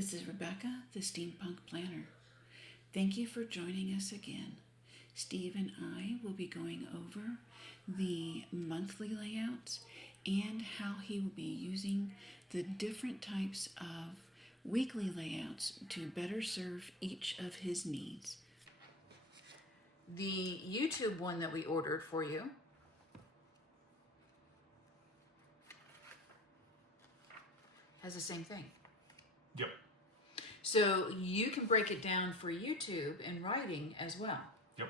This is Rebecca, the Steampunk Planner. Thank you for joining us again. Steve and I will be going over the monthly layouts and how he will be using the different types of weekly layouts to better serve each of his needs. The YouTube one that we ordered for you has the same thing. Yep. So you can break it down for YouTube and writing as well. Yep.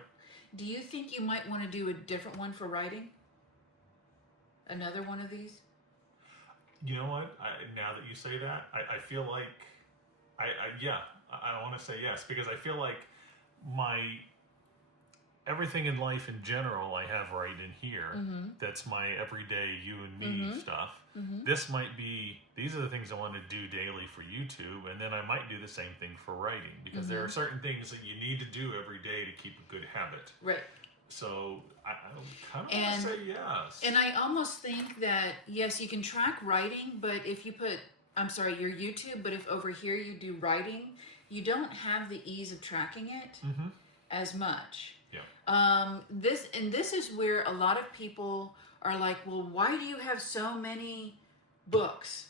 Do you think you might want to do a different one for writing? Another one of these? You know what? Now that you say that, I feel like, I want to say yes, because I feel like everything in life in general I have right in here. Mm-hmm. That's my everyday you and me stuff. Mm-hmm. These are the things I want to do daily for YouTube, and then I might do the same thing for writing, because there are certain things that you need to do every day to keep a good habit. Right. So I kind of want to say yes. And I almost think that, yes, you can track writing, but if you put, your YouTube, but if over here you do writing, you don't have the ease of tracking it as much. Yeah. This is where a lot of people are like, well, why do you have so many books?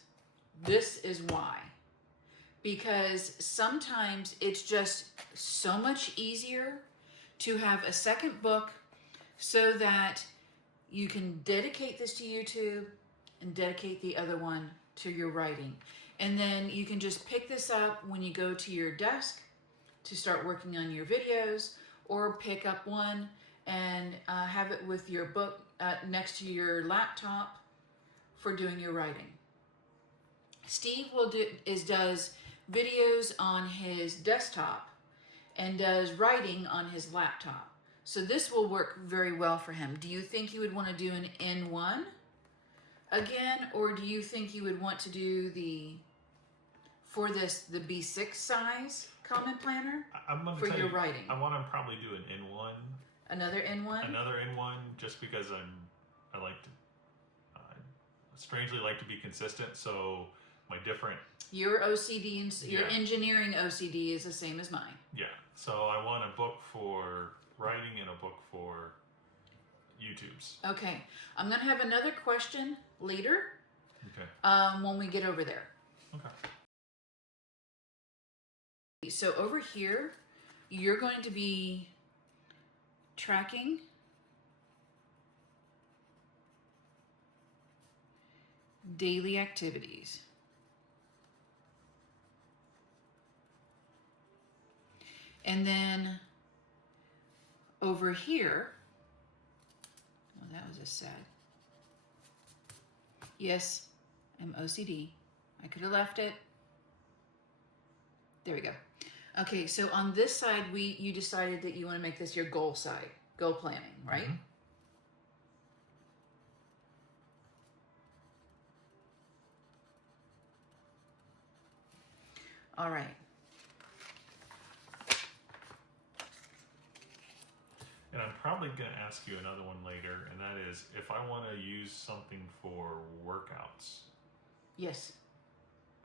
This is why. Because sometimes it's just so much easier to have a second book so that you can dedicate this to YouTube and dedicate the other one to your writing. And then you can just pick this up when you go to your desk to start working on your videos, or pick up one and have it with your book next to your laptop for doing your writing. Steve does videos on his desktop and does writing on his laptop. So this will work very well for him. Do you think you would want to do an N1 again, or do you think you would want to do the B6 size common planner for your writing? I want to probably do an N1. Another N1? Another N1, just because I like to, strangely like to be consistent. So my different... Your OCD and your engineering OCD is the same as mine. Yeah. So I want a book for writing and a book for YouTube's. Okay. I'm going to have another question later. Okay. When we get over there. Okay. So over here, you're going to be tracking daily activities. And then over here, oh, that was just sad. Yes, I'm OCD. I could have left it. There we go. Okay, so on this side, you decided that you want to make this your goal side, goal planning, right? Mm-hmm. All right. And I'm probably going to ask you another one later, and that is if I want to use something for workouts. Yes.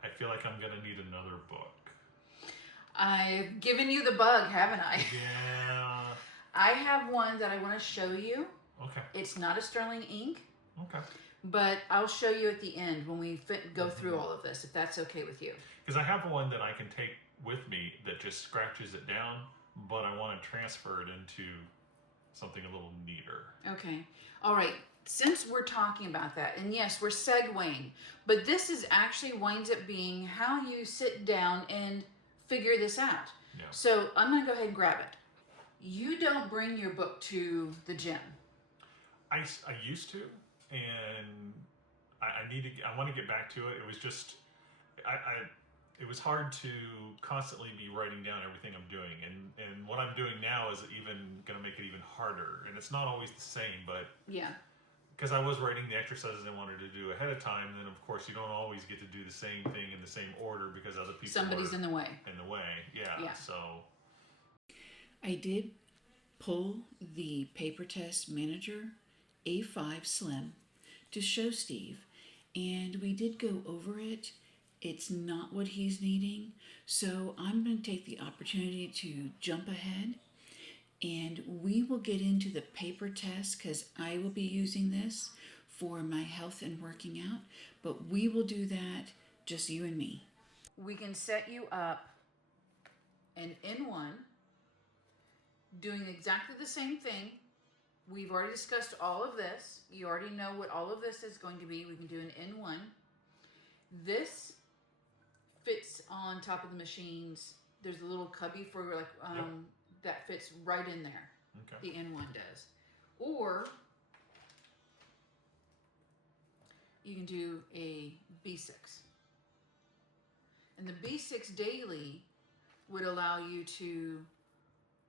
I feel like I'm going to need another book. I've given you the bug, haven't I? Yeah. I have one that I want to show you. Okay. It's not a sterling ink. Okay. But I'll show you at the end when we go through all of this, if that's okay with you. Because I have one that I can take with me that just scratches it down, but I want to transfer it into something a little neater. Okay. All right. Since we're talking about that, and yes, we're segueing, but this is actually winds up being how you sit down and figure this out. Yeah. So I'm going to go ahead and grab it. You don't bring your book to the gym. I used to, and I want to get back to it. It was just, it was hard to constantly be writing down everything I'm doing, and what I'm doing now is even going to make it even harder, and it's not always the same, but yeah, because I was writing the exercises I wanted to do ahead of time, and then of course you don't always get to do the same thing in the same order because other people somebody's in the way. Yeah. So I did pull the Paper Test Manager A5 Slim to show Steve, and we did go over it It's not what he's needing. So I'm going to take the opportunity to jump ahead and we will get into the paper test because I will be using this for my health and working out. But we will do that just you and me. We can set you up and in one, doing exactly the same thing. We've already discussed all of this. You already know what all of this is going to be. We can do an N1. This fits on top of the machines. There's a little cubby for like that fits right in there. Okay. The N1 does. Or you can do a B6. And the B6 daily would allow you to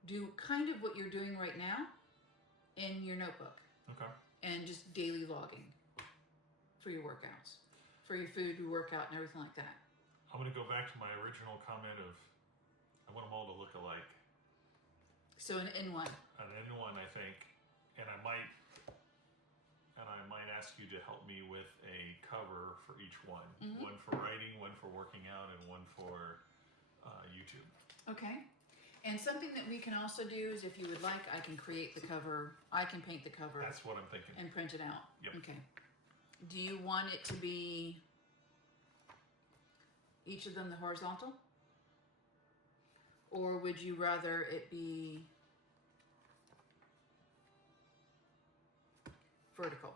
do kind of what you're doing right now in your notebook. Okay. And just daily logging for your workouts, for your food, your workout, and everything like that. I'm going to go back to my original comment of I want them all to look alike. So an N1. An N1, I think, and I might ask you to help me with a cover for each one. Mm-hmm. One for writing, one for working out, and one for YouTube. Okay. And something that we can also do is if you would like, I can create the cover. I can paint the cover. That's what I'm thinking. And print it out. Yep. Okay. Do you want it to be each of them the horizontal? Or would you rather it be vertical?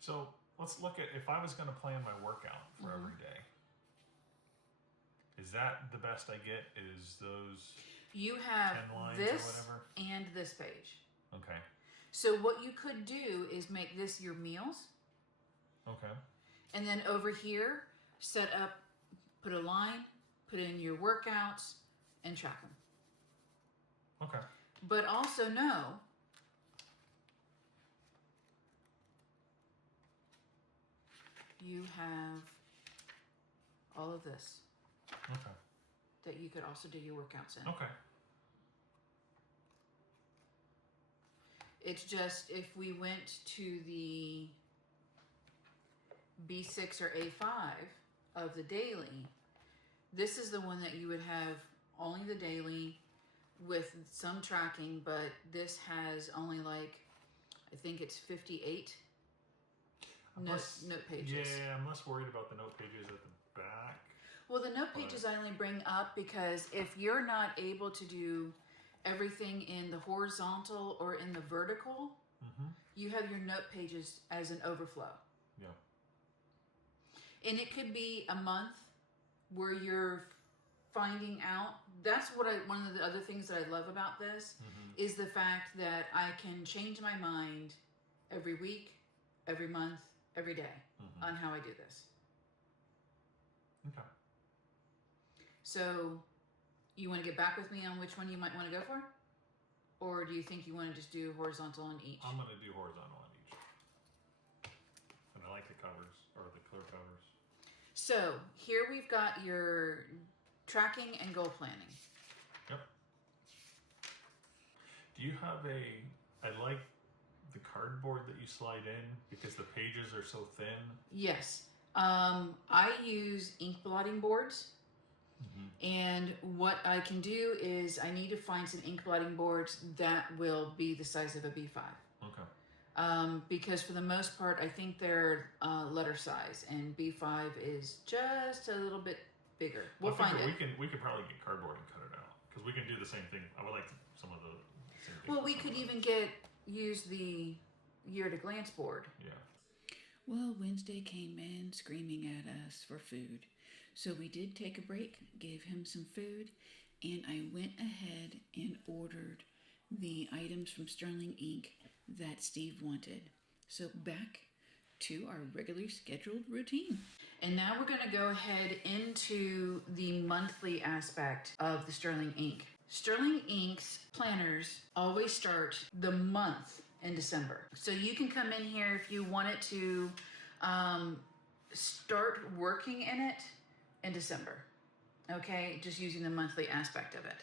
So let's look at, if I was going to plan my workout for every day, is that the best I get? Is those you have 10 lines this or whatever? And this page. Okay. So what you could do is make this your meals. Okay. And then over here, set up, put a line, put in your workouts, and track them. Okay. But also know you have all of this. Okay. That you could also do your workouts in. Okay. It's just if we went to the B6 or A5 of the daily, this is the one that you would have only the daily with some tracking, but this has only like, I think it's 58 note pages. Yeah, I'm less worried about the note pages at the back. Well, the note pages I only bring up because if you're not able to do everything in the horizontal or in the vertical, you have your note pages as an overflow. Yeah. And it could be a month where you're finding out. That's what one of the other things that I love about this is the fact that I can change my mind every week, every month, every day on how I do this. Okay. So, you want to get back with me on which one you might want to go for? Or do you think you want to just do horizontal on each? I'm going to do horizontal on each. And I like the covers, or the clear covers. So, here we've got your tracking and goal planning. Yep. Do you have I like the cardboard that you slide in because the pages are so thin. Yes. I use ink blotting boards. And what I can do is I need to find some ink blotting boards that will be the size of a B5. Okay. Because for the most part, I think they're letter size, and B5 is just a little bit bigger. We'll find it. We could probably get cardboard and cut it out because we can do the same thing. I would like some of the same thing. Well, we could even use the year at a glance board. Yeah. Well, Wednesday came in screaming at us for food. So we did take a break, gave him some food, and I went ahead and ordered the items from Sterling Ink that Steve wanted. So back to our regularly scheduled routine. And now we're going to go ahead into the monthly aspect of the Sterling Ink. Sterling Ink's planners always start the month in December. So you can come in here if you wanted to start working in it in December, okay? Just using the monthly aspect of it.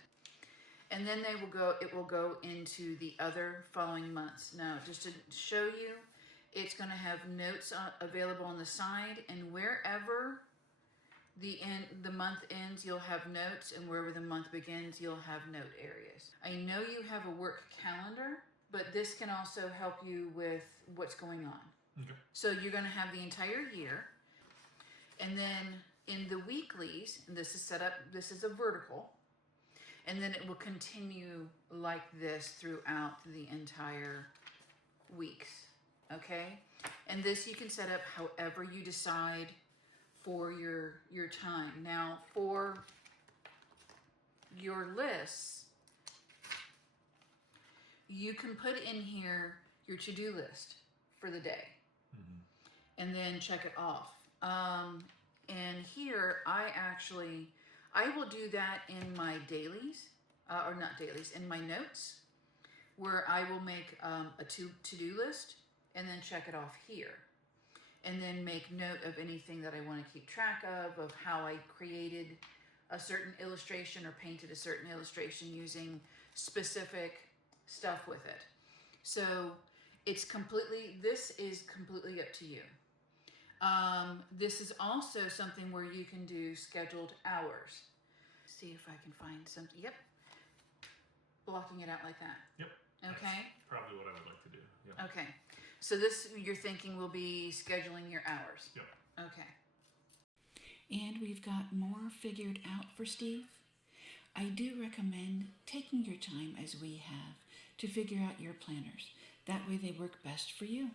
And then it will go into the other following months. Now, just to show you, It's going to have notes available on the side, and wherever the month ends, you'll have notes, and wherever the month begins, you'll have note areas. I know you have a work calendar, but this can also help you with what's going on. Okay. So you're going to have the entire year, and then in the weeklies, and this is set up, this is a vertical, and then it will continue like this throughout the entire weeks, okay? And this you can set up however you decide for your time. Now, for your lists, you can put in here your to-do list for the day, and then check it off. And here, I will do that in my dailies, or not dailies, in my notes, where I will make a to-do list and then check it off here. And then make note of anything that I want to keep track of how I created a certain illustration or painted a certain illustration using specific stuff with it. So this is completely up to you. This is also something where you can do scheduled hours. See if I can find something. Yep. Blocking it out like that. Yep. Okay. That's probably what I would like to do. Yeah. Okay. So this, you're thinking, will be scheduling your hours. Yep. Okay. And we've got more figured out for Steve. I do recommend taking your time as we have to figure out your planners. That way they work best for you.